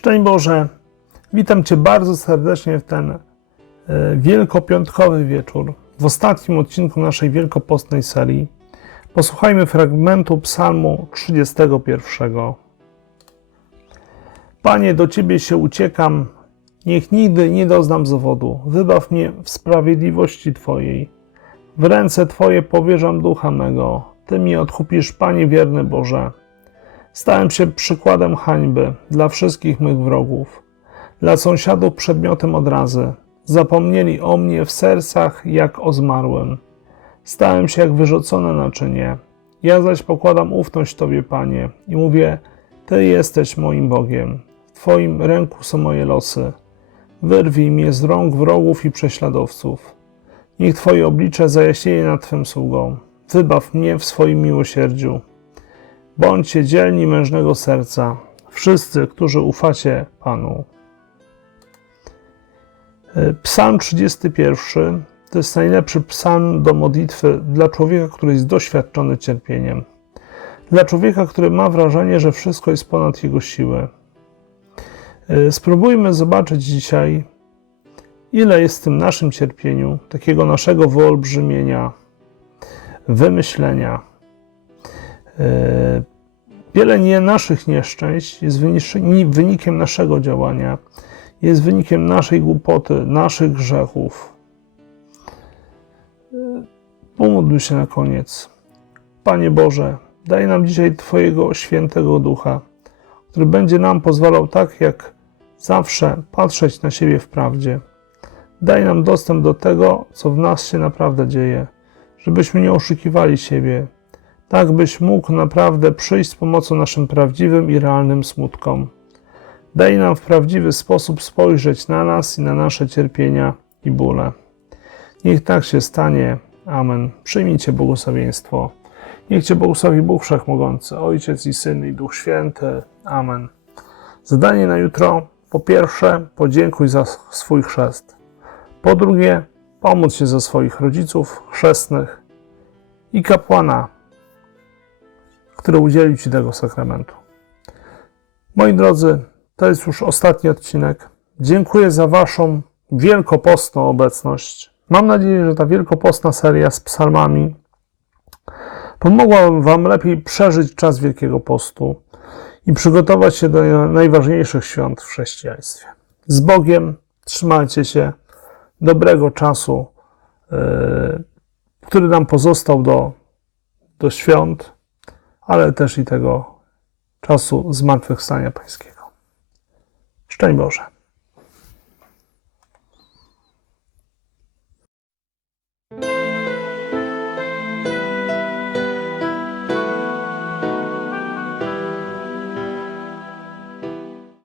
Szczęść Boże, witam Cię bardzo serdecznie w ten e, wielkopiątkowy wieczór, w ostatnim odcinku naszej wielkopostnej serii. Posłuchajmy fragmentu Psalmu 31. Panie, do Ciebie się uciekam, niech nigdy nie doznam zawodu. Wybaw mnie w sprawiedliwości Twojej. W ręce Twoje powierzam ducha mego. Ty mi odkupisz, Panie wierny Boże. Stałem się przykładem hańby dla wszystkich mych wrogów, dla sąsiadów przedmiotem odrazy. Zapomnieli o mnie w sercach jak o zmarłym. Stałem się jak wyrzucone naczynie. Ja zaś pokładam ufność Tobie, Panie, i mówię: Ty jesteś moim Bogiem. W Twoim ręku są moje losy. Wyrwij mnie z rąk wrogów i prześladowców. Niech Twoje oblicze zajaśnieje nad Twym sługą. Wybaw mnie w swoim miłosierdziu. Bądźcie dzielni mężnego serca, wszyscy, którzy ufacie Panu. E, Psalm 31 to jest najlepszy psalm do modlitwy dla człowieka, który jest doświadczony cierpieniem. Dla człowieka, który ma wrażenie, że wszystko jest ponad jego siły. E, Spróbujmy zobaczyć dzisiaj, ile jest w tym naszym cierpieniu, takiego naszego wyolbrzymienia, wymyślenia. Wiele nie naszych nieszczęść jest wynikiem naszego działania, jest wynikiem naszej głupoty, naszych grzechów. Pomódlmy się na koniec. Panie Boże, daj nam dzisiaj Twojego świętego ducha, który będzie nam pozwalał tak jak zawsze patrzeć na siebie w prawdzie. Daj nam dostęp do tego, co w nas się naprawdę dzieje, żebyśmy nie oszukiwali siebie, tak byś mógł naprawdę przyjść z pomocą naszym prawdziwym i realnym smutkom. Daj nam w prawdziwy sposób spojrzeć na nas i na nasze cierpienia i bóle. Niech tak się stanie. Amen. Przyjmijcie błogosławieństwo. Niech Cię błogosławi Bóg Wszechmogący, Ojciec i Syn i Duch Święty. Amen. Zadanie na jutro. Po pierwsze, podziękuj za swój chrzest. Po drugie, pomóc się za swoich rodziców chrzestnych i kapłana, który udzielił Ci tego sakramentu. Moi drodzy, to jest już ostatni odcinek. Dziękuję za Waszą wielkopostną obecność. Mam nadzieję, że ta wielkopostna seria z psalmami pomogła Wam lepiej przeżyć czas Wielkiego Postu i przygotować się do najważniejszych świąt w chrześcijaństwie. Z Bogiem, trzymajcie się, dobrego czasu, yy, który nam pozostał do, do świąt ale też i tego czasu zmartwychwstania Pańskiego. Szczęść Boże.